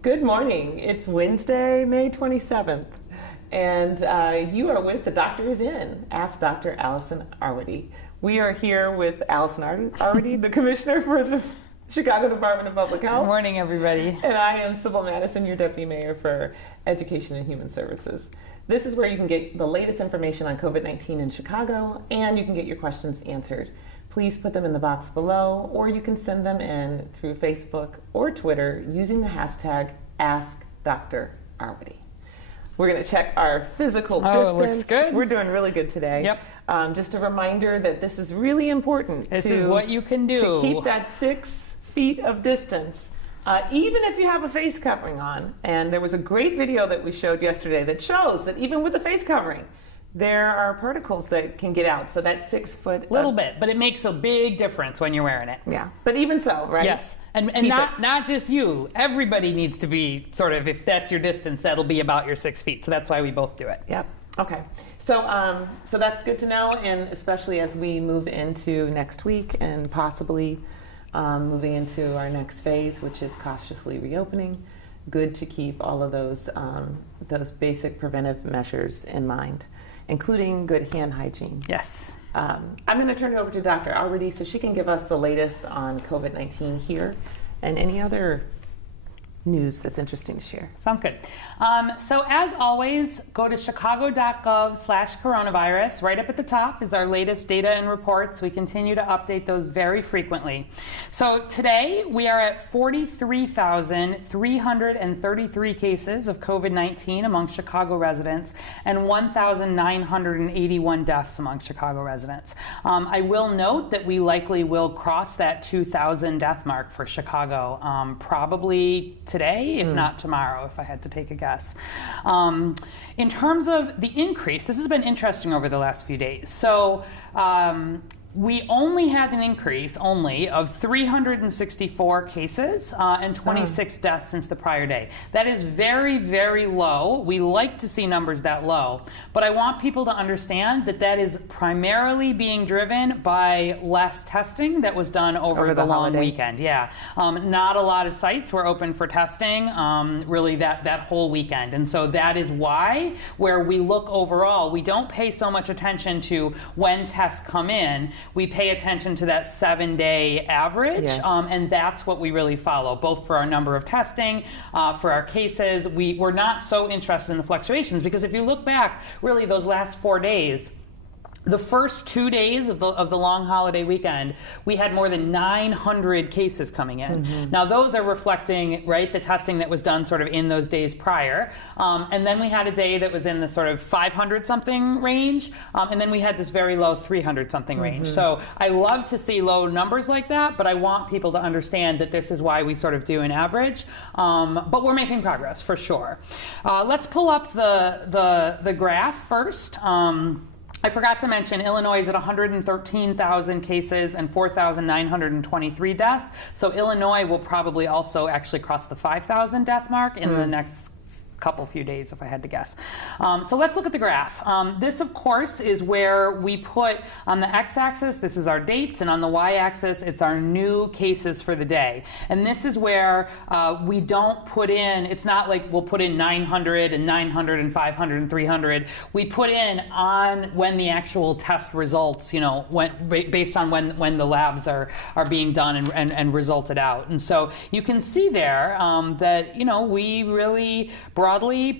Good morning. It's Wednesday, May 27th, and you are with The Doctor Is In. Ask Dr. Allison Arwady. We are here with Allison Arwady, the Commissioner for the Chicago Department of Public Health. Good morning, everybody. And I am Sybil Madison, your Deputy Mayor for Education and Human Services. This is where you can get the latest information on COVID-19 in Chicago, and you can get your questions answered. Please put them in the box below, or you can send them in through Facebook or Twitter using the hashtag AskDrArwady. We're going to check our physical distance. It looks good. We're doing really good today. Yep. Just a reminder that this is really important. This is what you can do. To keep that 6 feet of distance, even if you have a face covering on. And there was a great video that we showed yesterday that shows that even with a face covering, there are particles that can get out. So that 6 foot. Little bit, but it makes a big difference when you're wearing it. Yeah, but even so, right? Yes, and not just you. Everybody needs to be sort of, if that's your distance, that'll be about your 6 feet. So that's why we both do it. Yep. Okay. So so that's good to know, and especially as we move into next week and possibly moving into our next phase, which is cautiously reopening. Good to keep all of those basic preventive measures in mind, including good hand hygiene. Yes. I'm going to turn it over to Dr. Arwady so she can give us the latest on COVID-19 here and any other news that's interesting to share. Sounds good. So as always, go to chicago.gov/coronavirus. Right up at the top is our latest data and reports. We continue to update those very frequently. So today we are at 43,333 cases of COVID-19 among Chicago residents and 1,981 deaths among Chicago residents. I will note that we likely will cross that 2,000 death mark for Chicago probably today, if not tomorrow, if I had to take a guess. In terms of the increase, this has been interesting over the last few days. So we only had an increase of 364 cases and 26 deaths since the prior day. That is very, very low. We like to see numbers that low, but I want people to understand that that is primarily being driven by less testing that was done over the long weekend. Yeah, not a lot of sites were open for testing really that whole weekend, and so that is why where we look overall, we don't pay so much attention to when tests come in. We pay attention to that 7-day average, yes. And that's what we really follow, both for our number of testing, for our cases. We're not so interested in the fluctuations, because if you look back, really those last 4 days, the first 2 days of the long holiday weekend, we had more than 900 cases coming in. Mm-hmm. Now those are reflecting, right, the testing that was done sort of in those days prior. And then we had a day that was in the sort of 500 something range. And then we had this very low 300 something range. So I love to see low numbers like that, but I want people to understand that this is why we sort of do an average. But we're making progress for sure. Let's pull up the graph first. I forgot to mention Illinois is at 113,000 cases and 4,923 deaths. So Illinois will probably also actually cross the 5,000 death mark in the next few days, if I had to guess. So let's look at the graph. This, of course, is where we put on the x-axis, this is our dates, and on the y-axis, it's our new cases for the day. And this is where we don't put in, it's not like we'll put in 900 and 900 and 500 and 300. We put in on when the actual test results, you know, based on when the labs are being done and resulted out. And so you can see there that, you know, we really broadly,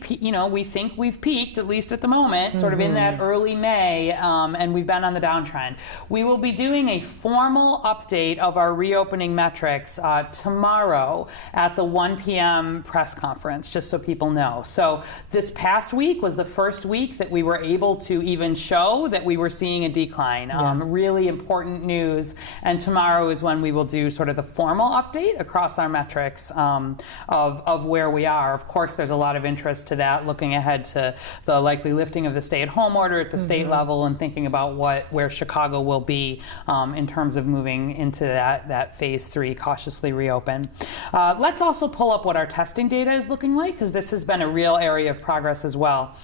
you know, we think we've peaked, at least at the moment, sort of in that early May, and we've been on the downtrend. We will be doing a formal update of our reopening metrics tomorrow at the 1 p.m. press conference, just so people know. So this past week was the first week that we were able to even show that we were seeing a decline. Really important news. And tomorrow is when we will do sort of the formal update across our metrics of where we are. Of course, there's a lot of interest to that, looking ahead to the likely lifting of the stay-at-home order at the state level and thinking about where Chicago will be in terms of moving into that phase 3, cautiously reopen. Let's also pull up what our testing data is looking like, because this has been a real area of progress as well.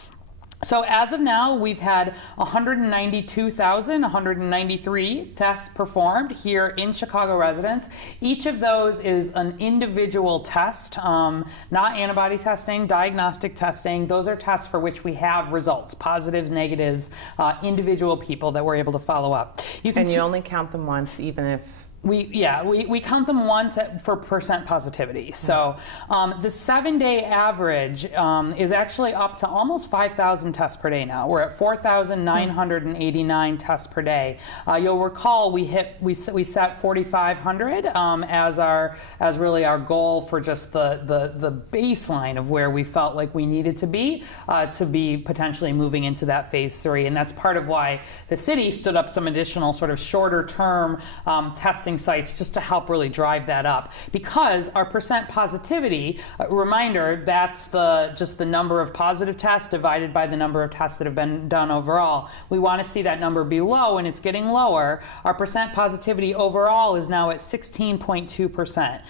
So as of now, we've had 192,193 tests performed here in Chicago residents. Each of those is an individual test, not antibody testing, diagnostic testing. Those are tests for which we have results, positives, negatives, individual people that we're able to follow up. You only count them once, even if we count them once for percent positivity. So the 7-day average is actually up to almost 5,000 tests per day now. We're at 4,989 tests per day. You'll recall we set 4,500 as really our goal for just the baseline of where we felt like we needed to be potentially moving into that phase 3. And that's part of why the city stood up some additional sort of shorter term testing sites just to help really drive that up, because our percent positivity, reminder, that's just the number of positive tests divided by the number of tests that have been done overall. We want to see that number be low, and it's getting lower. Our percent positivity overall is now at 16.2%.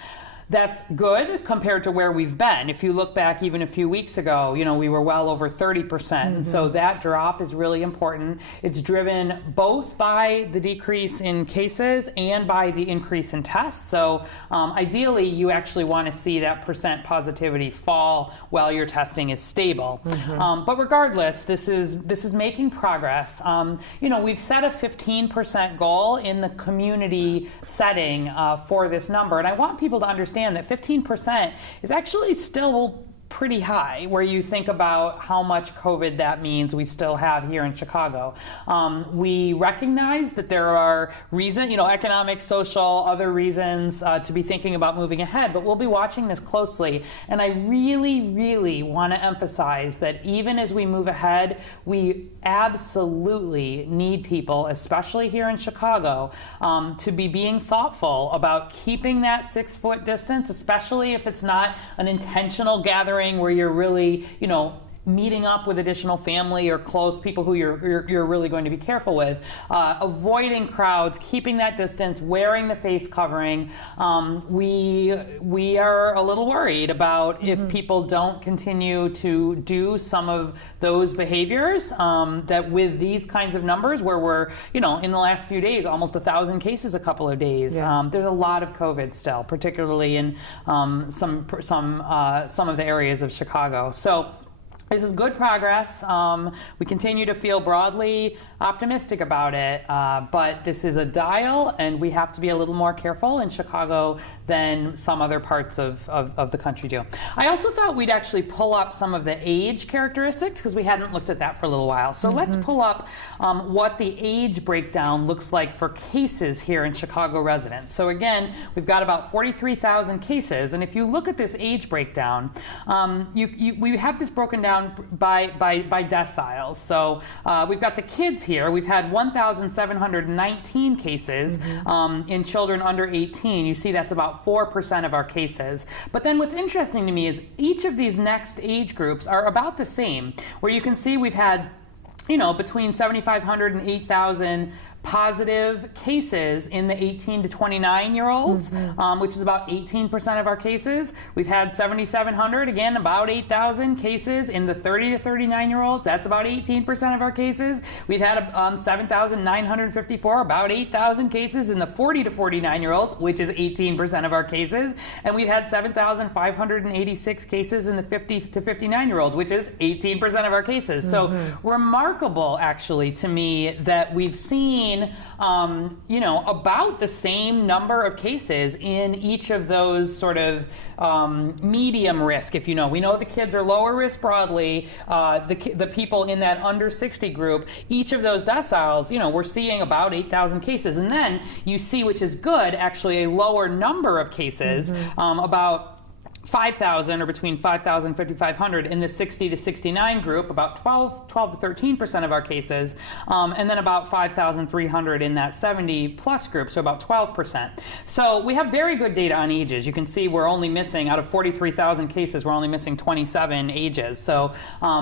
That's good compared to where we've been. If you look back even a few weeks ago, we were well over 30%. And so that drop is really important. It's driven both by the decrease in cases and by the increase in tests. So ideally, you actually want to see that percent positivity fall while your testing is stable. But regardless, this is making progress. We've set a 15% goal in the community setting for this number. And I want people to understand that 15% is actually still pretty high, where you think about how much COVID that means we still have here in Chicago. We recognize that there are reasons, economic, social, other reasons to be thinking about moving ahead, but we'll be watching this closely. And I really, really want to emphasize that even as we move ahead, we absolutely need people, especially here in Chicago, to be being thoughtful about keeping that 6-foot distance, especially if it's not an intentional gathering where you're really, meeting up with additional family or close people who you're really going to be careful with. Avoiding crowds, keeping that distance, wearing the face covering. We are a little worried about if people don't continue to do some of those behaviors, that with these kinds of numbers where we're, in the last few days, almost 1,000 cases a couple of days. There's a lot of COVID still, particularly in some of the areas of Chicago. So this is good progress. We continue to feel broadly optimistic about it, but this is a dial, and we have to be a little more careful in Chicago than some other parts of the country do. I also thought we'd actually pull up some of the age characteristics, because we hadn't looked at that for a little while. So let's pull up what the age breakdown looks like for cases here in Chicago residents. So again, we've got about 43,000 cases, and if you look at this age breakdown, we have this broken down by deciles. So we've got the kids here. We've had 1,719 cases in children under 18. You see that's about 4% of our cases. But then what's interesting to me is each of these next age groups are about the same, where you can see we've had between 7,500 and 8,000 positive cases in the 18 to 29-year-olds, which is about 18% of our cases. We've had 7,700, again, about 8,000 cases in the 30 to 39-year-olds. That's about 18% of our cases. We've had 7,954, about 8,000 cases in the 40 to 49-year-olds, which is 18% of our cases. And we've had 7,586 cases in the 50 to 59-year-olds, which is 18% of our cases. So remarkable, actually, to me, that we've seen about the same number of cases in each of those sort of medium risk, if we know the kids are lower risk broadly, the people in that under 60 group, each of those deciles, we're seeing about 8,000 cases. And then you see, which is good, actually a lower number of cases, about 5,000 or between 5,000 and 5,500 in the 60 to 69 group, about 12 to 13% of our cases, and then about 5,300 in that 70 plus group, so about 12%. So we have very good data on ages. You can see we're only missing, out of 43,000 cases, we're only missing 27 ages. So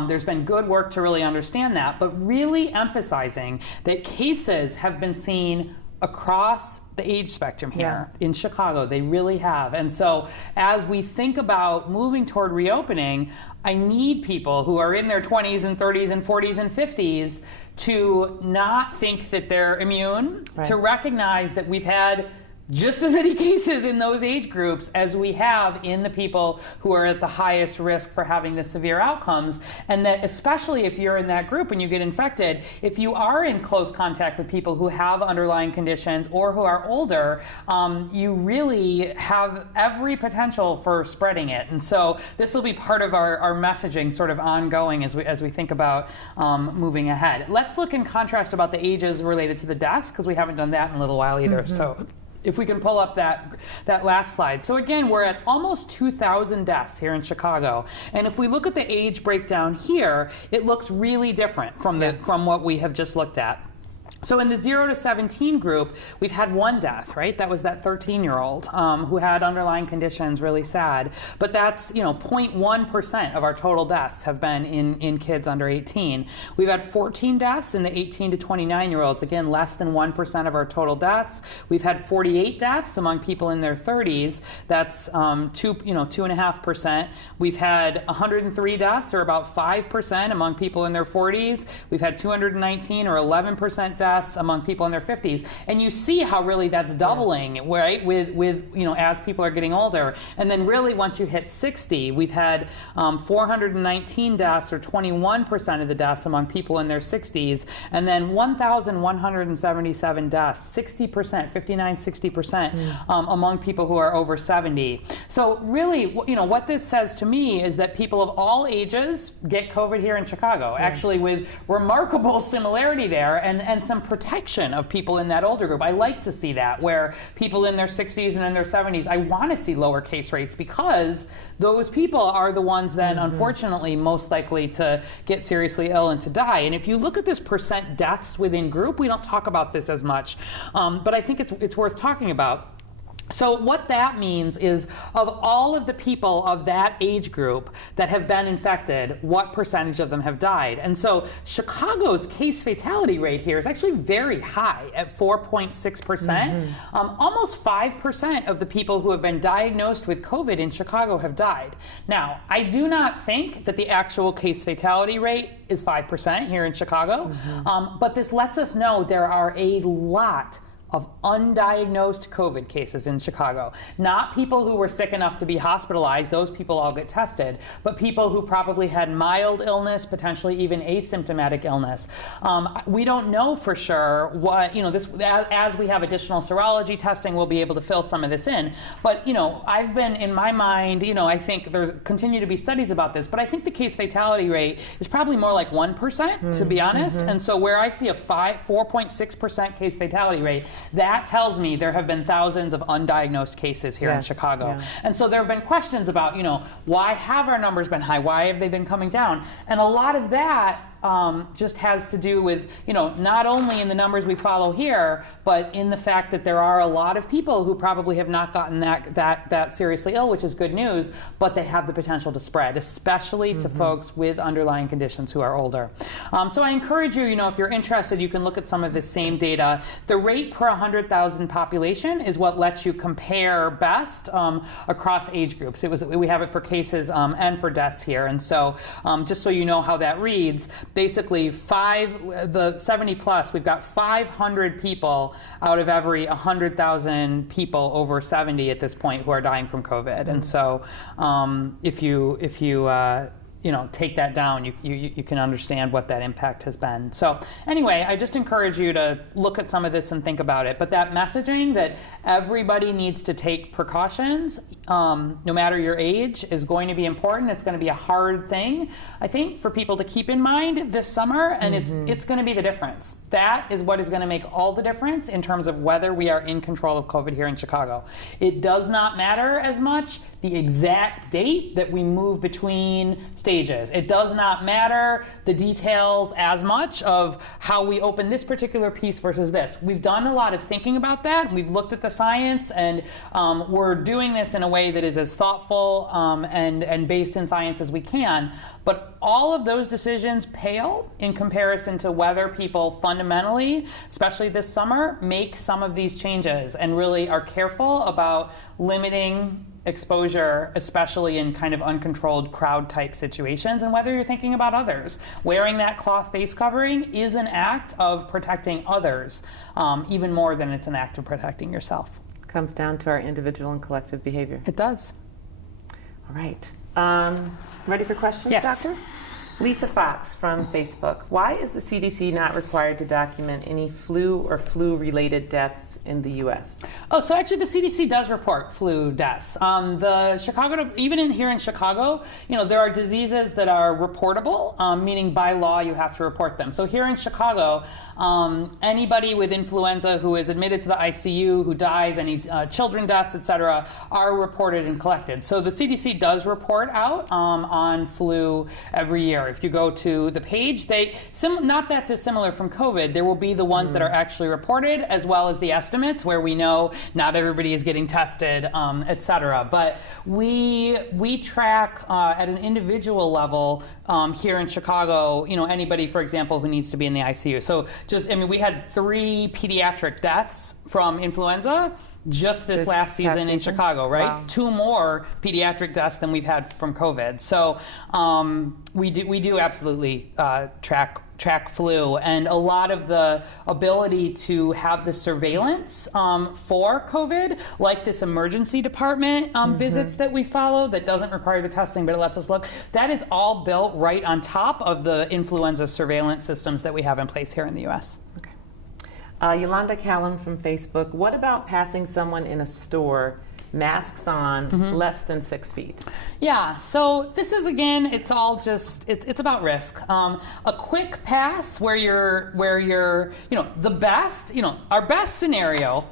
there's been good work to really understand that, but really emphasizing that cases have been seen across the age spectrum here in Chicago. They really have. And so as we think about moving toward reopening, I need people who are in their 20s and 30s and 40s and 50s to not think that they're immune, to recognize that we've had just as many cases in those age groups as we have in the people who are at the highest risk for having the severe outcomes. And that especially if you're in that group and you get infected, if you are in close contact with people who have underlying conditions or who are older, you really have every potential for spreading it. And so this will be part of our messaging sort of ongoing as we think about moving ahead. Let's look in contrast about the ages related to the deaths, because we haven't done that in a little while either. So if we can pull up that last slide. So again, we're at almost 2,000 deaths here in Chicago. And if we look at the age breakdown here, it looks really different from what we have just looked at. So in the 0 to 17 group, we've had one death, right? That was that 13-year-old who had underlying conditions, really sad. But that's 0.1% of our total deaths have been in kids under 18. We've had 14 deaths in the 18 to 29-year-olds, again, less than 1% of our total deaths. We've had 48 deaths among people in their 30s. That's 2.5%. We've had 103 deaths, or about 5% among people in their 40s. We've had 219, or 11% deaths among people in their 50s. And you see how really that's doubling, right, with as people are getting older. And then really once you hit 60, we've had 419 deaths, or 21% of the deaths among people in their 60s, and then 1,177 deaths, 60%, 60% among people who are over 70. So really, what this says to me is that people of all ages get COVID here in Chicago, actually with remarkable similarity there, and some protection of people in that older group. I like to see that, where people in their 60s and in their 70s, I want to see lower case rates, because those people are the ones then, unfortunately, most likely to get seriously ill and to die. And if you look at this percent deaths within group, we don't talk about this as much, but I think it's worth talking about. So what that means is, of all of the people of that age group that have been infected, what percentage of them have died? And so Chicago's case fatality rate here is actually very high at 4.6%. Almost 5% of the people who have been diagnosed with COVID in Chicago have died. Now, I do not think that the actual case fatality rate is 5% here in Chicago, but this lets us know there are a lot of undiagnosed COVID cases in Chicago. Not people who were sick enough to be hospitalized, those people all get tested, but people who probably had mild illness, potentially even asymptomatic illness. We don't know for sure what, this, as we have additional serology testing, we'll be able to fill some of this in. But, I've been, in my mind, I think there's continue to be studies about this, but I think the case fatality rate is probably more like 1%, to be honest. And so where I see a 4.6% case fatality rate, that tells me there have been thousands of undiagnosed cases here in Chicago. And so there have been questions about, why have our numbers been high? Why have they been coming down? And a lot of that just has to do with, not only in the numbers we follow here, but in the fact that there are a lot of people who probably have not gotten that seriously ill, which is good news, but they have the potential to spread, especially to folks with underlying conditions who are older. So I encourage you, if you're interested, you can look at some of this same data. The rate per 100,000 population is what lets you compare best across age groups. We have it for cases and for deaths here. And so just so you know how that reads, basically the 70 plus, we've got 500 people out of every 100,000 people over 70 at this point who are dying from COVID. And so if you take that down, you can understand what that impact has been. So anyway, I just encourage you to look at some of this and think about it. But that messaging that everybody needs to take precautions, no matter your age, is going to be important. It's going to be a hard thing, I think, for people to keep in mind this summer, and it's going to be the difference. That is what is going to make all the difference in terms of whether we are in control of COVID here in Chicago. It does not matter as much the exact date that we move between stages. It does not matter the details as much of how we open this particular piece versus this. We've done a lot of thinking about that. We've looked at the science, and we're doing this in a way that is as thoughtful and based in science as we can. But all of those decisions pale in comparison to whether people fundamentally, especially this summer, make some of these changes and really are careful about limiting exposure, especially in kind of uncontrolled crowd type situations, and whether you're thinking about others. Wearing that cloth face covering is an act of protecting others, even more than it's an act of protecting yourself. Comes down to our individual and collective behavior. It does. All right. Ready for questions, Yes. Doctor? Lisa Fox from Facebook. Why is the CDC not required to document any flu or flu-related deaths in the U.S.? Oh, so actually the CDC does report flu deaths. The Chicago, even here in Chicago, there are diseases that are reportable, meaning by law you have to report them. So here in Chicago, anybody with influenza who is admitted to the ICU, who dies, any children deaths, et cetera, are reported and collected. So the CDC does report out on flu every year. If you go to the page, not that dissimilar from COVID, there will be the ones that are actually reported, as well as the estimates where we know not everybody is getting tested, et cetera. But we track at an individual level here in Chicago, anybody, for example, who needs to be in the ICU. So we had 3 pediatric deaths from influenza just this last season in Chicago, right? Wow. 2 more pediatric deaths than we've had from COVID. So we do absolutely track flu, and a lot of the ability to have the surveillance for COVID, like this emergency department visits that we follow that doesn't require the testing, but it lets us look, that is all built right on top of the influenza surveillance systems that we have in place here in the U.S. Okay. Yolanda Callum from Facebook. What about passing someone in a store, masks on, less than 6 feet? Yeah, so this is, again, it's all just, it's about risk. A quick pass where you're, the best, our best scenario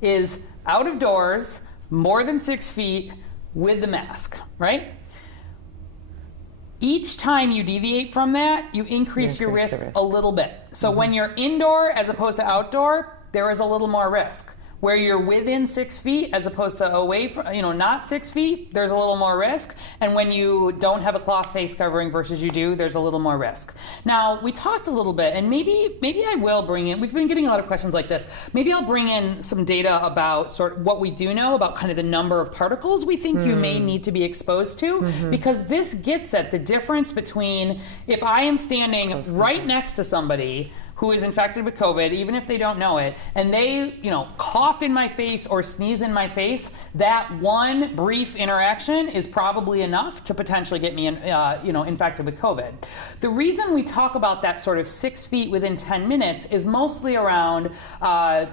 is out of doors, more than 6 feet with the mask, right? Each time you deviate from that, you increase your risk a little bit. So when you're indoor as opposed to outdoor, there is a little more risk. Where you're within 6 feet as opposed to away from, not 6 feet, there's a little more risk. And when you don't have a cloth face covering versus you do, there's a little more risk. Now, we talked a little bit, and maybe I will bring in, we've been getting a lot of questions like this. Maybe I'll bring in some data about sort of what we do know about kind of the number of particles we think you may need to be exposed to, because this gets at the difference between if I am standing right next to somebody who is infected with COVID, even if they don't know it, and they, cough in my face or sneeze in my face, that one brief interaction is probably enough to potentially get me, infected with COVID. The reason we talk about that sort of 6 feet within 10 minutes is mostly around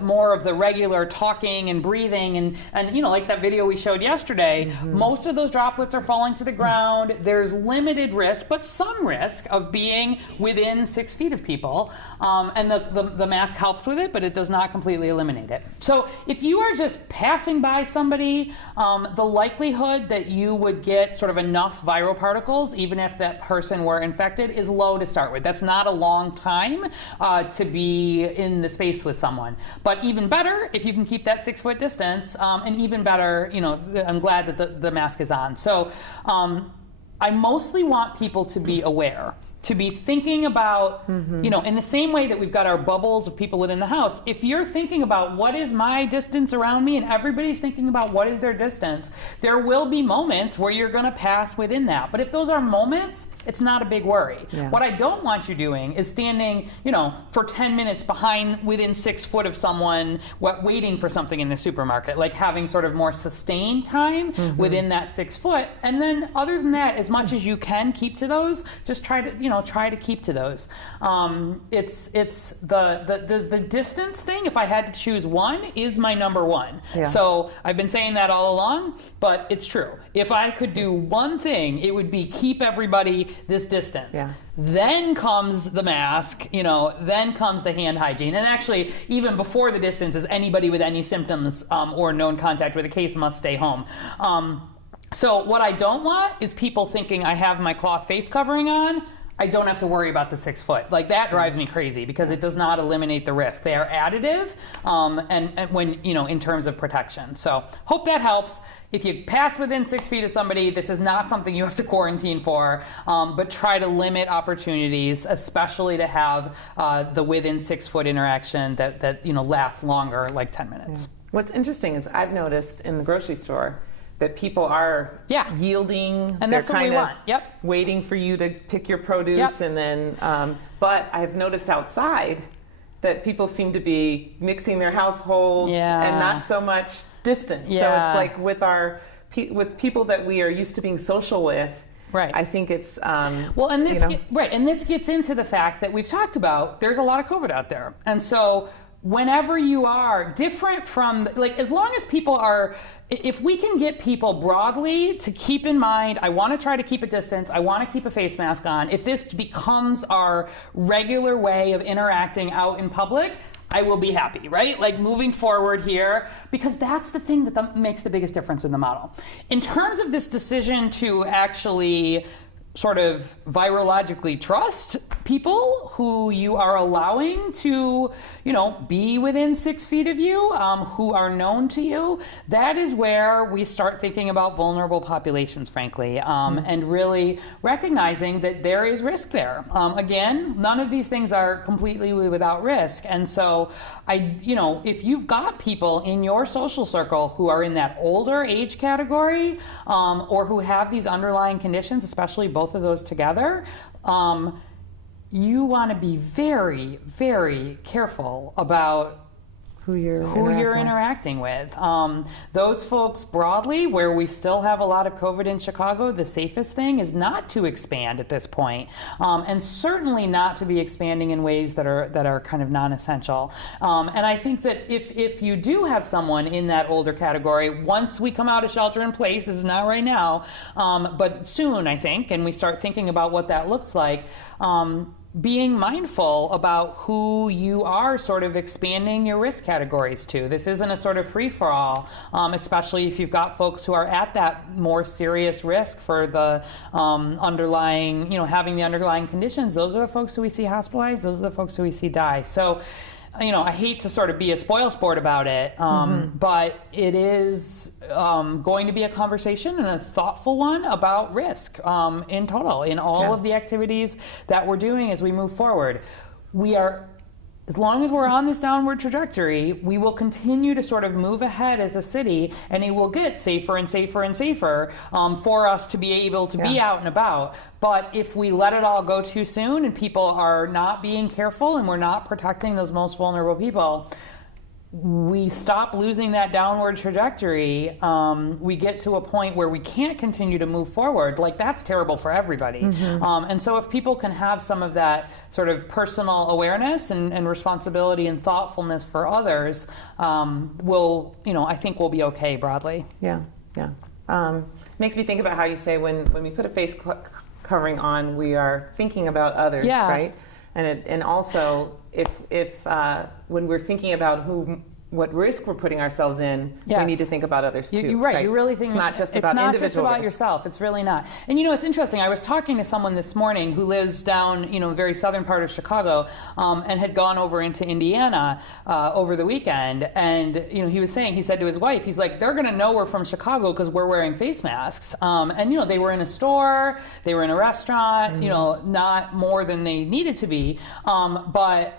more of the regular talking and breathing, and like that video we showed yesterday, most of those droplets are falling to the ground. There's limited risk, but some risk of being within 6 feet of people. And the mask helps with it, but it does not completely eliminate it. So if you are just passing by somebody, the likelihood that you would get sort of enough viral particles, even if that person were infected, is low to start with. That's not a long time to be in the space with someone. But even better if you can keep that 6 foot distance, and even better, I'm glad that the mask is on. So I mostly want people to be aware, to be thinking about, in the same way that we've got our bubbles of people within the house, if you're thinking about what is my distance around me and everybody's thinking about what is their distance, there will be moments where you're going to pass within that. But if those are moments, it's not a big worry. Yeah. What I don't want you doing is standing, for 10 minutes within 6 foot of someone waiting for something in the supermarket, like having sort of more sustained time within that 6 foot. And then other than that, as much as you can keep to those, just try to keep to those. It's the distance thing, if I had to choose one, is my number one. Yeah. So I've been saying that all along, but it's true. If I could do one thing, it would be keep everybody this distance. Yeah. Then comes the mask, then comes the hand hygiene. And actually, even before the distance is anybody with any symptoms or known contact with a case must stay home. So what I don't want is people thinking I have my cloth face covering on, I don't have to worry about the 6 foot. Like that drives me crazy because it does not eliminate the risk. They are additive, and when in terms of protection. So hope that helps. If you pass within 6 feet of somebody, this is not something you have to quarantine for, but try to limit opportunities, especially to have the within 6 foot interaction that lasts longer, like 10 minutes. Yeah. What's interesting is I've noticed in the grocery store that people are yielding. And that's what we want. Yep. Waiting for you to pick your produce. Yep. And then, but I've noticed outside that people seem to be mixing their households and not so much distance. Yeah. So it's like with people that we are used to being social with, right. I think it's well, and this and this gets into the fact that we've talked about. There's a lot of COVID out there, and so whenever you are different from, like, as long as people are, if we can get people broadly to keep in mind, I want to try to keep a distance, I want to keep a face mask on, if this becomes our regular way of interacting out in public, I will be happy, right? Like moving forward here, because that's the thing that makes the biggest difference in the model. In terms of this decision to actually sort of virologically trust people who you are allowing to, be within 6 feet of you, who are known to you, that is where we start thinking about vulnerable populations, frankly, and really recognizing that there is risk there. Again, none of these things are completely without risk. And so if you've got people in your social circle who are in that older age category, or who have these underlying conditions, especially both of those together, you want to be very, very careful about who you're interacting with. Those folks broadly, where we still have a lot of COVID in Chicago, the safest thing is not to expand at this point, and certainly not to be expanding in ways that are kind of non-essential. And I think that if you do have someone in that older category, once we come out of shelter in place, this is not right now, but soon, I think, and we start thinking about what that looks like, being mindful about who you are sort of expanding your risk categories to. This isn't a sort of free-for-all, especially if you've got folks who are at that more serious risk for the underlying, having the underlying conditions. Those are the folks who we see hospitalized. Those are the folks who we see die. So, I hate to sort of be a spoil sport about it, but it is going to be a conversation and a thoughtful one about risk in total, in all of the activities that we're doing as we move forward. As long as we're on this downward trajectory, we will continue to sort of move ahead as a city, and it will get safer and safer and safer for us to be able to be out and about. But if we let it all go too soon and people are not being careful and we're not protecting those most vulnerable people, we stop losing that downward trajectory. We get to a point where we can't continue to move forward. Like, that's terrible for everybody. And so if people can have some of that sort of personal awareness and responsibility and thoughtfulness for others, I think we'll be okay broadly. Yeah. Makes me think about how you say when we put a face covering on, we are thinking about others, right? And also, if when we're thinking about what risk we're putting ourselves in, we need to think about others too. You're right. You really think it's not just about individual just about risk. Yourself. It's really not. And it's interesting. I was talking to someone this morning who lives down, very southern part of Chicago, and had gone over into Indiana over the weekend. And he said to his wife, he's like, they're going to know we're from Chicago because we're wearing face masks. And they were in a store, they were in a restaurant, not more than they needed to be, but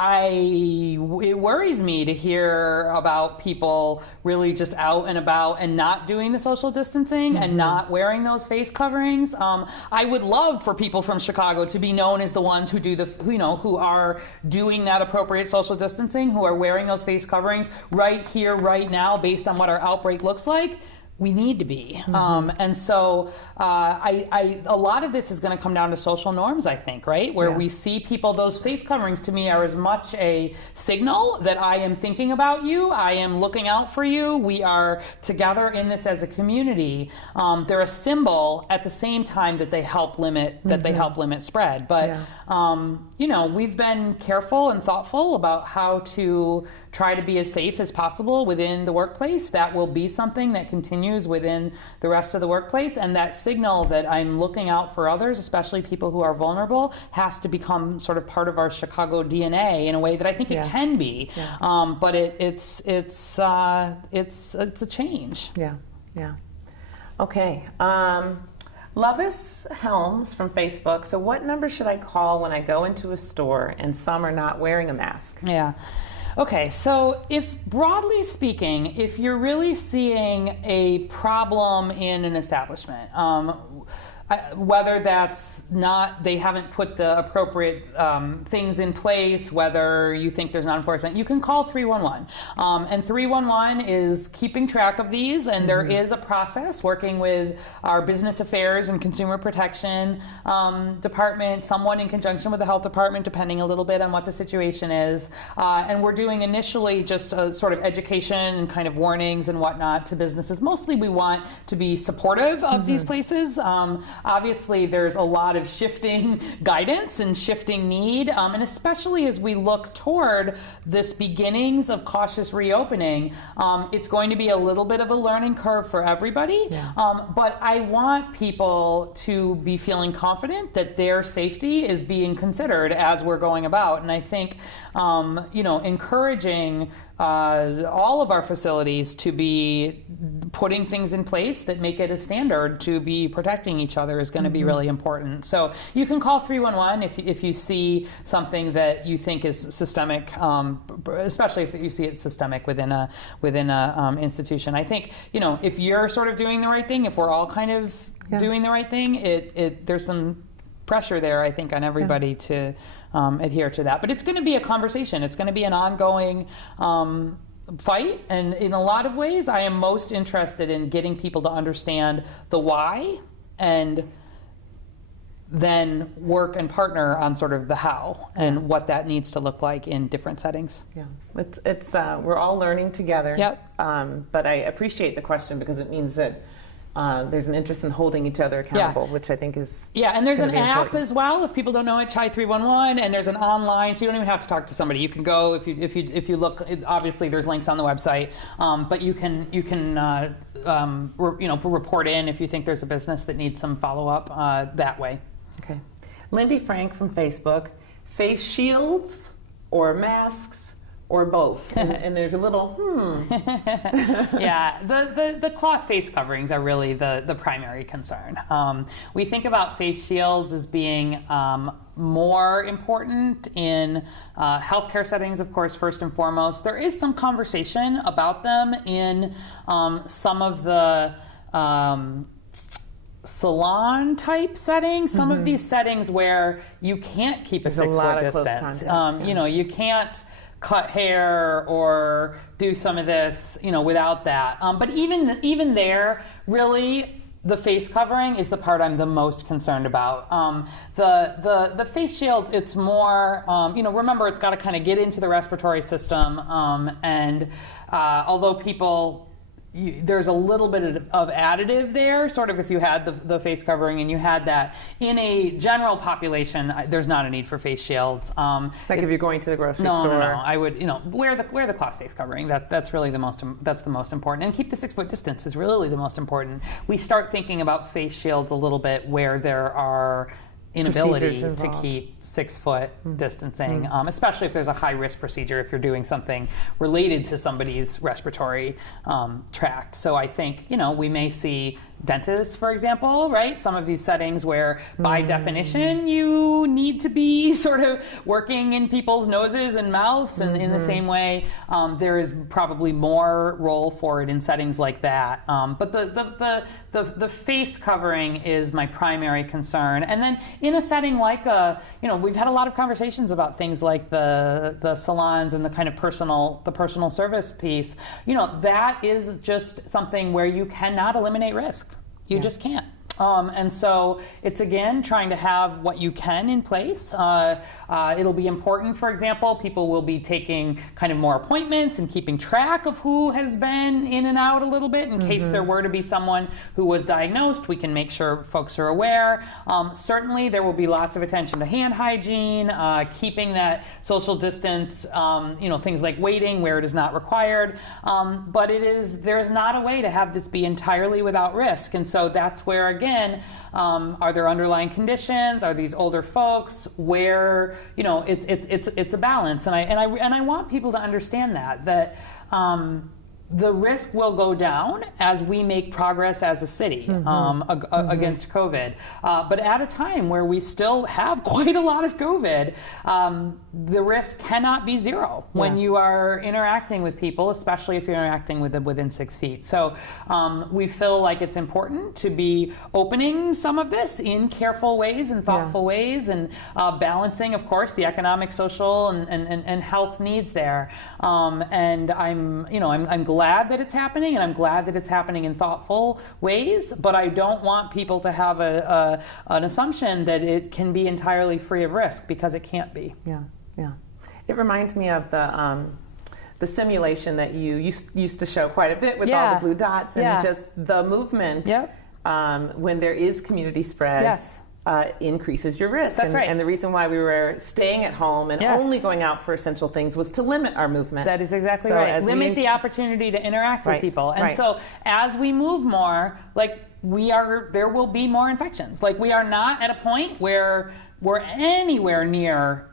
it worries me to hear about people really just out and about and not doing the social distancing and not wearing those face coverings. I would love for people from Chicago to be known as the ones who who are doing that appropriate social distancing, who are wearing those face coverings right here, right now, based on what our outbreak looks like. We need to be. And so a lot of this is going to come down to social norms, I think, right? Where we see people, those face coverings to me are as much a signal that I am thinking about you, I am looking out for you, we are together in this as a community. They're a symbol at the same time that they help limit spread. But we've been careful and thoughtful about how to try to be as safe as possible within the workplace, that will be something that continues within the rest of the workplace. And that signal that I'm looking out for others, especially people who are vulnerable, has to become sort of part of our Chicago DNA in a way that I think it can be. Yeah. But it's a change. Yeah, yeah. Okay. Lovis Helms from Facebook. So what number should I call when I go into a store and some are not wearing a mask? Yeah. Okay, so if broadly speaking, if you're really seeing a problem in an establishment, whether that's not, they haven't put the appropriate things in place, whether you think there's not enforcement, you can call 311. And 311 is keeping track of these, and there is a process working with our business affairs and consumer protection department, someone in conjunction with the health department, depending a little bit on what the situation is. And we're doing initially just a sort of education and kind of warnings and whatnot to businesses. Mostly we want to be supportive of these places. Obviously, there's a lot of shifting guidance and shifting need, and especially as we look toward this beginnings of cautious reopening, it's going to be a little bit of a learning curve for everybody. Yeah. But I want people to be feeling confident that their safety is being considered as we're going about, and I think, encouraging all of our facilities to be putting things in place that make it a standard to be protecting each other is going to be really important. So you can call 311 if you see something that you think is systemic, especially if you see it systemic within a institution. I think, if you're sort of doing the right thing, if we're all kind of doing the right thing, there's some pressure there, I think, on everybody to adhere to that. But it's going to be a conversation. It's going to be an ongoing fight. And in a lot of ways, I am most interested in getting people to understand the why and then work and partner on sort of the how and what that needs to look like in different settings. Yeah, it's we're all learning together. Yep. But I appreciate the question because it means that there's an interest in holding each other accountable, which I think is and there's an app important as well. If people don't know it, Chai 311, and there's an online, so you don't even have to talk to somebody. You can go if you look. Obviously, there's links on the website, but you can report in if you think there's a business that needs some follow up that way. Okay, Lindy Frank from Facebook, face shields or masks or both, and there's a little Yeah, the cloth face coverings are really the primary concern. We think about face shields as being more important in healthcare settings, of course, first and foremost. There is some conversation about them in some of the salon type settings, some of these settings where you can't keep a 6 foot distance. You can't cut hair or do some of this, without that. But even there, really, the face covering is the part I'm the most concerned about. The face shields, it's more, remember, it's got to kind of get into the respiratory system, and although people. There's a little bit of additive there, sort of if you had the face covering and you had that. In a general population, there's not a need for face shields. Like if you're going to the grocery store. No. I would, wear the cloth face covering. That's really the most important. And keep the 6 foot distance is really the most important. We start thinking about face shields a little bit where there are inability to keep 6 foot distancing, especially if there's a high risk procedure, if you're doing something related to somebody's respiratory tract. So I think, we may see dentists, for example, right? Some of these settings where by definition you need to be sort of working in people's noses and mouths, and in the same way there is probably more role for it in settings like that. But the face covering is my primary concern. And then in a setting like we've had a lot of conversations about things like the salons and the kind of personal service piece. That is just something where you cannot eliminate risk. You just can't. And so it's, again, trying to have what you can in place. It'll be important, for example, people will be taking kind of more appointments and keeping track of who has been in and out a little bit in case there were to be someone who was diagnosed. We can make sure folks are aware. Certainly there will be lots of attention to hand hygiene, keeping that social distance, things like waiting where it is not required. But there is not a way to have this be entirely without risk. And so that's where, again, are there underlying conditions? Are these older folks? Where it's a balance, and I want people to understand that the risk will go down as we make progress as a city against COVID. But at a time where we still have quite a lot of COVID, the risk cannot be zero when you are interacting with people, especially if you're interacting with them within 6 feet. So we feel like it's important to be opening some of this in careful ways and thoughtful ways, and balancing, of course, the economic, social, and health needs there. And I'm glad that it's happening, and I'm glad that it's happening in thoughtful ways, but I don't want people to have an assumption that it can be entirely free of risk, because it can't be. Yeah. It reminds me of the simulation that you used to show quite a bit with all the blue dots, and just the movement when there is community spread. Increases your risk. That's right. And the reason why we were staying at home and only going out for essential things was to limit our movement. That is exactly right. Limit the opportunity to interact with people. And so as we move more, there will be more infections. We are not at a point where we're anywhere near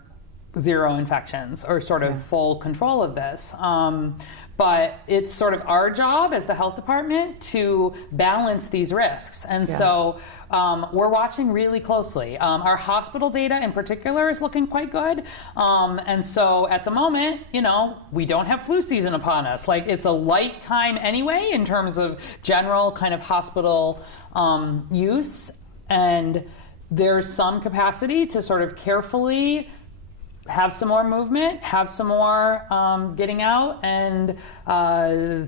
zero infections or sort of full control of this. But it's sort of our job as the health department to balance these risks. And so we're watching really closely. Our hospital data in particular is looking quite good. And so at the moment, we don't have flu season upon us. It's a light time anyway in terms of general kind of hospital use. And there's some capacity to sort of carefully have some more movement, have some more getting out, and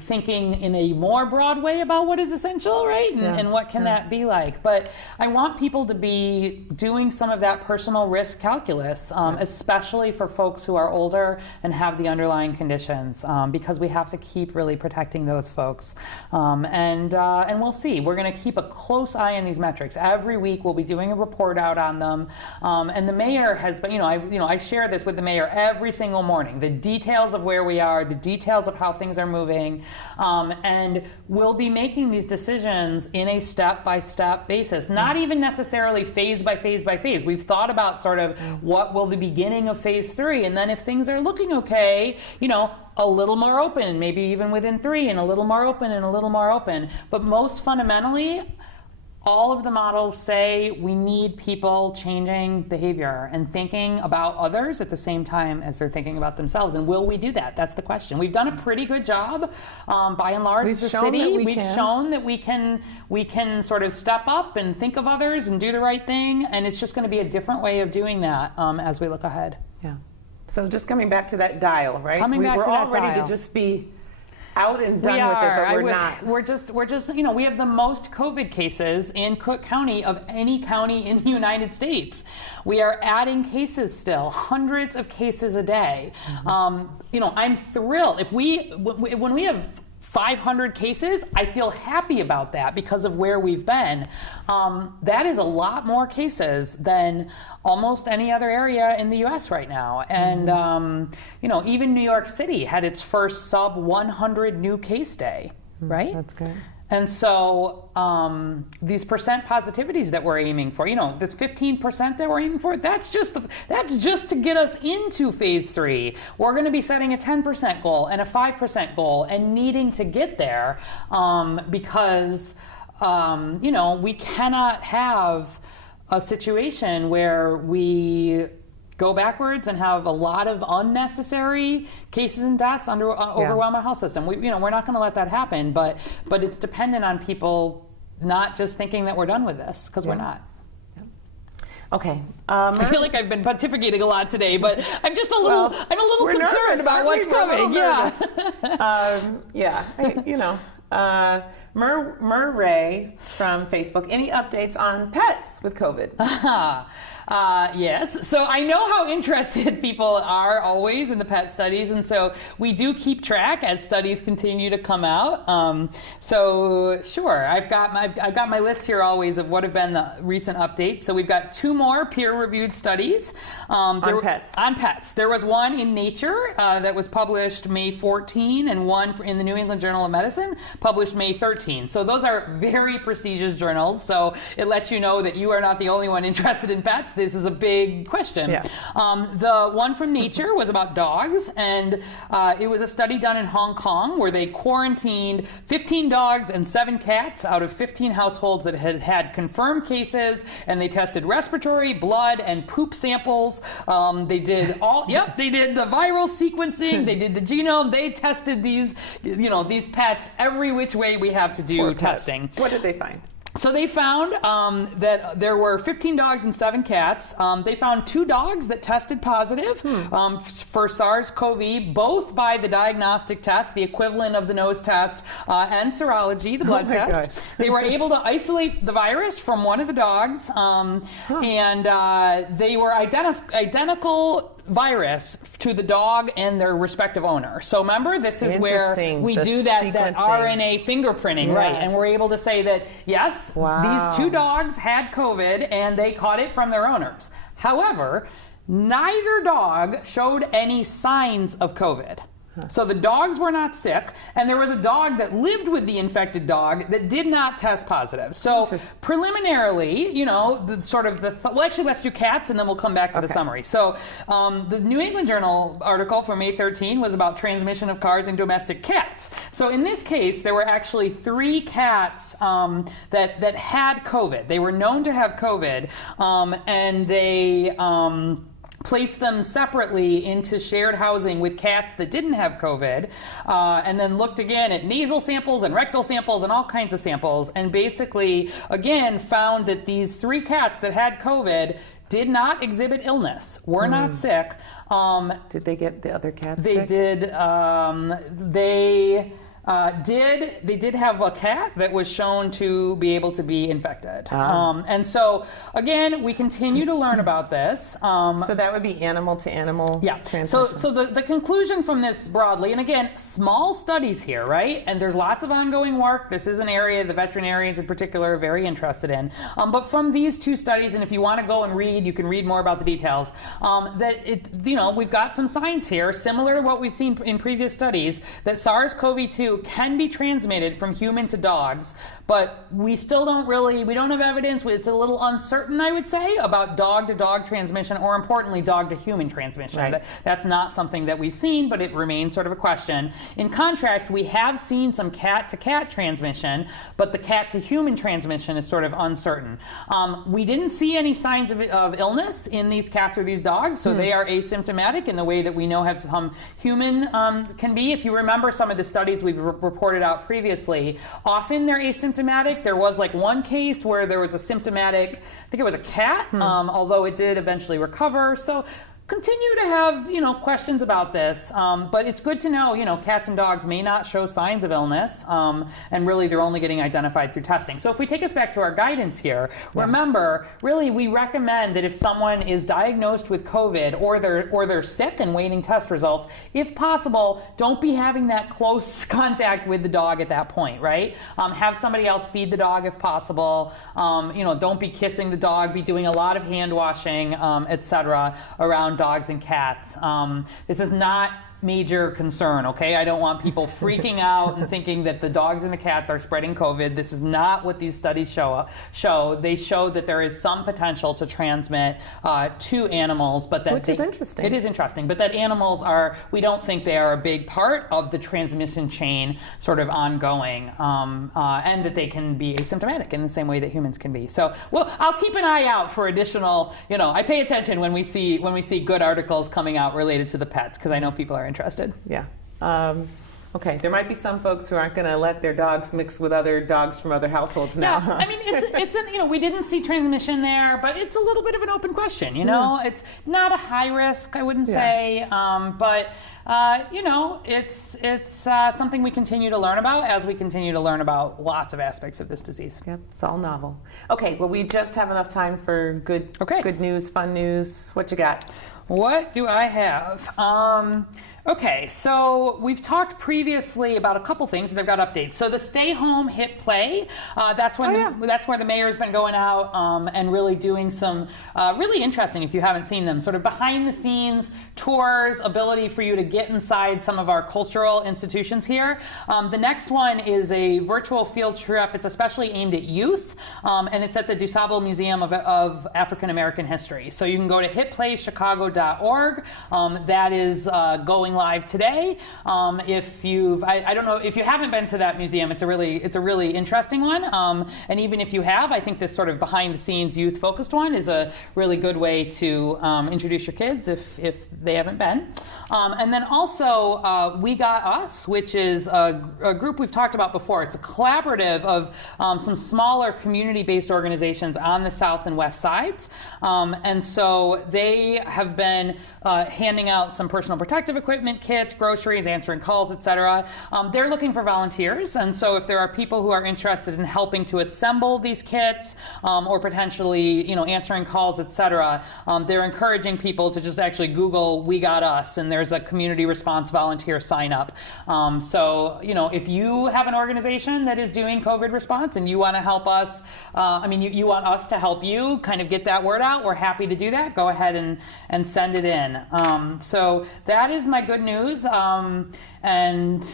thinking in a more broad way about what is essential, right? And what can that be like? But I want people to be doing some of that personal risk calculus, especially for folks who are older and have the underlying conditions, because we have to keep really protecting those folks. And we'll see. We're going to keep a close eye on these metrics. Every week we'll be doing a report out on them. And the mayor has been, I share this with the mayor every single morning, the details of where we are, the details of how things are moving, and we'll be making these decisions in a step-by-step basis, not even necessarily phase by phase by phase. We've thought about sort of what will the beginning of phase 3, and then if things are looking okay, a little more open, maybe even within 3, and a little more open and a little more open. But most fundamentally, all of the models say we need people changing behavior and thinking about others at the same time as they're thinking about themselves. And will we do that? That's the question. We've done a pretty good job, by and large, as a city. We've shown that we can sort of step up and think of others and do the right thing. And it's just going to be a different way of doing that as we look ahead. Yeah. So just coming back to that dial, right? We're all ready to just be out and done with it, but we're not. We're just, we have the most COVID cases in Cook County of any county in the United States. We are adding cases still, hundreds of cases a day. I'm thrilled. When we have 500 cases, I feel happy about that because of where we've been. That is a lot more cases than almost any other area in the US right now. And, even New York City had its first sub 100 new case day, right? That's great. And so these percent positivities that we're aiming for, this 15% that we're aiming for, that's just to get us into phase 3. We're going to be setting a 10% goal and a 5% goal and needing to get there because, we cannot have a situation where we go backwards and have a lot of unnecessary cases and deaths overwhelm our health system. We're not going to let that happen, but it's dependent on people not just thinking that we're done with this, because we're not. Okay. I feel like I've been pontificating a lot today, but I'm just a little concerned about what's coming. Murray from Facebook. Any updates on pets with COVID? Yes. So I know how interested people are always in the pet studies, and so we do keep track as studies continue to come out. So sure, I've got my list here always of what have been the recent updates. So we've got 2 more peer-reviewed studies on pets. On pets. There was one in Nature that was published May 14, and one in the New England Journal of Medicine published May 13. So those are very prestigious journals. So it lets you know that you are not the only one interested in pets. This is a big question. Yeah. The one from Nature was about dogs, and it was a study done in Hong Kong where they quarantined 15 dogs and 7 cats out of 15 households that had had confirmed cases, and they tested respiratory, blood, and poop samples. They did they did the viral sequencing, they did the genome, they tested these pets every which way we have to do testing. What did they find? So they found that there were 15 dogs and 7 cats. They found 2 dogs that tested positive for SARS-CoV, both by the diagnostic test, the equivalent of the nose test, and serology, the blood test. God. They were able to isolate the virus from one of the dogs, and they were identical virus to the dog and their respective owner. So remember, this is where we do that RNA fingerprinting, right? And we're able to say that, yes, these 2 dogs had COVID and they caught it from their owners. However, neither dog showed any signs of COVID. So the dogs were not sick, and there was a dog that lived with the infected dog that did not test positive. So preliminarily, actually let's do cats and then we'll come back to the summary. So the New England Journal article from May 13 was about transmission of CARS in domestic cats. So in this case, there were actually 3 cats that had COVID. They were known to have COVID, and they placed them separately into shared housing with cats that didn't have COVID, and then looked again at nasal samples and rectal samples and all kinds of samples, and basically, again, found that these 3 cats that had COVID did not exhibit illness, were not sick. Did they get the other cats They sick? did. They did have a cat that was shown to be able to be infected. And so, again, we continue to learn about this. So that would be animal to animal transmission. So the conclusion from this broadly, and again, small studies here, right? And there's lots of ongoing work. This is an area the veterinarians in particular are very interested in. But from these 2 studies, and if you want to go and read, you can read more about the details, we've got some science here, similar to what we've seen in previous studies, that SARS-CoV-2 can be transmitted from human to dogs, but we still we don't have evidence. It's a little uncertain, I would say, about dog-to-dog transmission, or importantly, dog-to-human transmission. Right. That's not something that we've seen, but it remains sort of a question. In contrast, we have seen some cat-to-cat transmission, but the cat-to-human transmission is sort of uncertain. We didn't see any signs of illness in these cats or these dogs, so they are asymptomatic in the way that we know have some human can be. If you remember some of the studies we've reported out previously, often they're asymptomatic. There was like one case where there was a symptomatic, I think it was a cat, although it did eventually recover. So continue to have, questions about this, but it's good to know, cats and dogs may not show signs of illness, and really they're only getting identified through testing. So if we take us back to our guidance here, remember, really we recommend that if someone is diagnosed with COVID or they're sick and waiting test results, if possible, don't be having that close contact with the dog at that point, right? Have somebody else feed the dog if possible. Don't be kissing the dog, be doing a lot of hand washing, etc. around dogs and cats. This is not major concern, okay? I don't want people freaking out and thinking that the dogs and the cats are spreading COVID. This is not what these studies show. They show that there is some potential to transmit to animals, but that Which is interesting. It is interesting, but that animals we don't think they are a big part of the transmission chain sort of ongoing, and that they can be asymptomatic in the same way that humans can be. So, well, I'll keep an eye out for additional, I pay attention when we see good articles coming out related to the pets, because I know people are interested. Yeah. Okay, there might be some folks who aren't going to let their dogs mix with other dogs from other households now. Yeah, I mean, we didn't see transmission there, but it's a little bit of an open question, you know? It's not a high risk, I wouldn't say, but it's something we continue to learn about as we continue to learn about lots of aspects of this disease. Yep, it's all novel. Okay, well, we just have enough time for good news, fun news. What you got? What do I have? Okay, so we've talked previously about a couple things, and they've got updates. So the Stay Home Hit Play, that's where the mayor's been going out and really doing some really interesting, if you haven't seen them, sort of behind the scenes tours, ability for you to get inside some of our cultural institutions here. The next one is a virtual field trip. It's especially aimed at youth, and it's at the DuSable Museum of African American History. So you can go to hitplaychicago.org. That is going live today. If I don't know if you haven't been to that museum, it's a really interesting one. And even if you have, I think this sort of behind the scenes youth focused one is a really good way to introduce your kids if they haven't been. And then also We Got Us, which is a group we've talked about before. It's a collaborative of some smaller community-based organizations on the south and west sides. And so they have been handing out some personal protective equipment kits, groceries, answering calls, etc. They're looking for volunteers, and so if there are people who are interested in helping to assemble these kits or potentially, answering calls, etc., they're encouraging people to just actually Google "We Got Us," and there's a community response volunteer sign up. So, if you have an organization that is doing COVID response and you want to help us, you want us to help you kind of get that word out, we're happy to do that. Go ahead and send it in. So that is my good news, and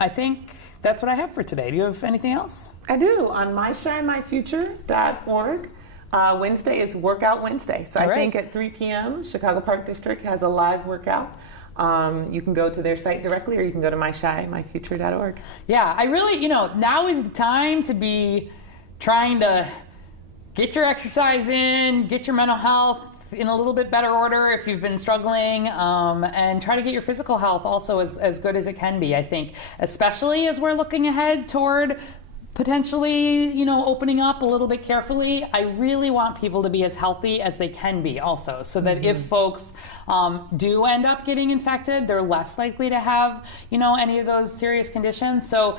I think that's what I have for today. Do you have anything else? I do. On myshinemyfuture.org, Wednesday is Workout Wednesday. So I think at 3 p.m., Chicago Park District has a live workout. You can go to their site directly, or you can go to myshinemyfuture.org. Yeah, I really, now is the time to be trying to get your exercise in, get your mental health in a little bit better order if you've been struggling, and try to get your physical health also as good as it can be, I think, especially as we're looking ahead toward potentially, opening up a little bit carefully. I really want people to be as healthy as they can be also, so that if folks do end up getting infected, they're less likely to have, any of those serious conditions. So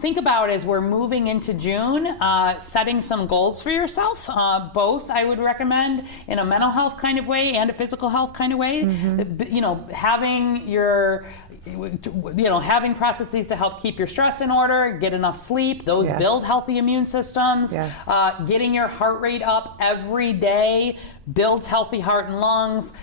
think about, as we're moving into June, setting some goals for yourself. Both I would recommend in a mental health kind of way and a physical health kind of way. Having your having processes to help keep your stress in order, get enough sleep, those build healthy immune systems. Getting your heart rate up every day builds healthy heart and lungs.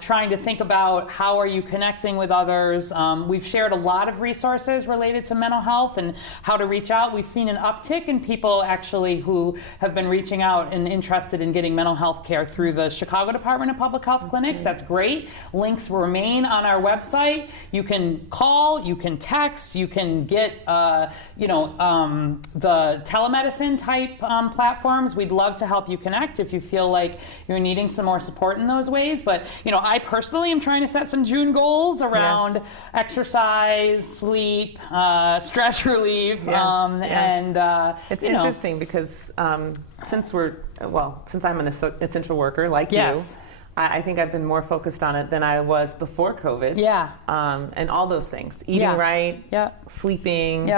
Trying to think about how are you connecting with others. We've shared a lot of resources related to mental health and how to reach out. We've seen an uptick in people actually who have been reaching out and interested in getting mental health care through the Chicago Department of Public Health clinics. That's great. Links remain on our website. You can call, you can text, you can get the telemedicine type platforms. We'd love to help you connect if you feel like you're needing some more support in those ways. But I personally am trying to set some June goals around exercise, sleep, stress relief, and it's interesting because since I'm an essential worker like you, I think I've been more focused on it than I was before COVID. And all those things: eating right, sleeping,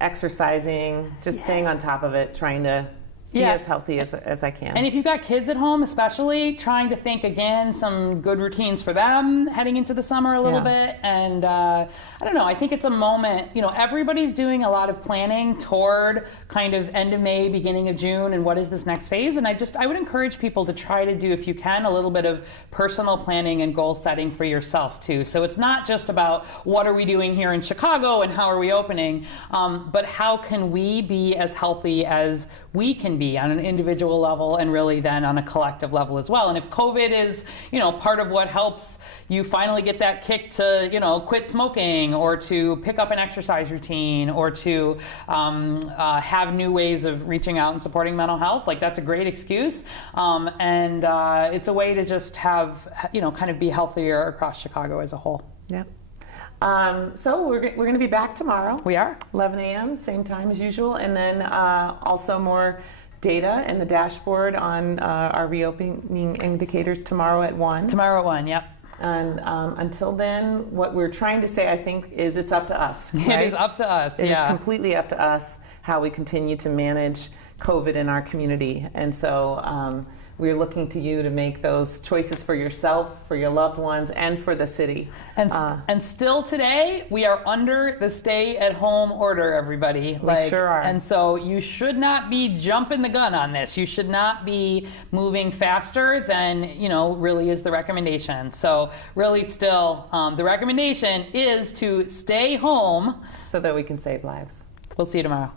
exercising, just staying on top of it, trying to be as healthy as I can. And if you've got kids at home, especially, trying to think again some good routines for them heading into the summer a little bit. And I don't know, I think it's a moment, everybody's doing a lot of planning toward kind of end of May, beginning of June, and what is this next phase. And I would encourage people to try to do, if you can, a little bit of personal planning and goal setting for yourself too. So it's not just about what are we doing here in Chicago and how are we opening, but how can we be as healthy as we can be on an individual level, and really then on a collective level as well. And if COVID is, part of what helps you finally get that kick to, quit smoking, or to pick up an exercise routine, or to have new ways of reaching out and supporting mental health, like that's a great excuse. And it's a way to just have, kind of be healthier across Chicago as a whole. Yep. So we're going to be back tomorrow. We are. 11 a.m., same time as usual. And then also more data and the dashboard on our reopening indicators tomorrow at 1. Tomorrow at 1, yep. And until then, what we're trying to say, I think, is it's up to us. Right? It is up to us, It is completely up to us how we continue to manage COVID in our community. And so we're looking to you to make those choices for yourself, for your loved ones, and for the city. And still today, we are under the stay-at-home order, everybody. We sure are. And so you should not be jumping the gun on this. You should not be moving faster than, really is the recommendation. So really still, the recommendation is to stay home. So that we can save lives. We'll see you tomorrow.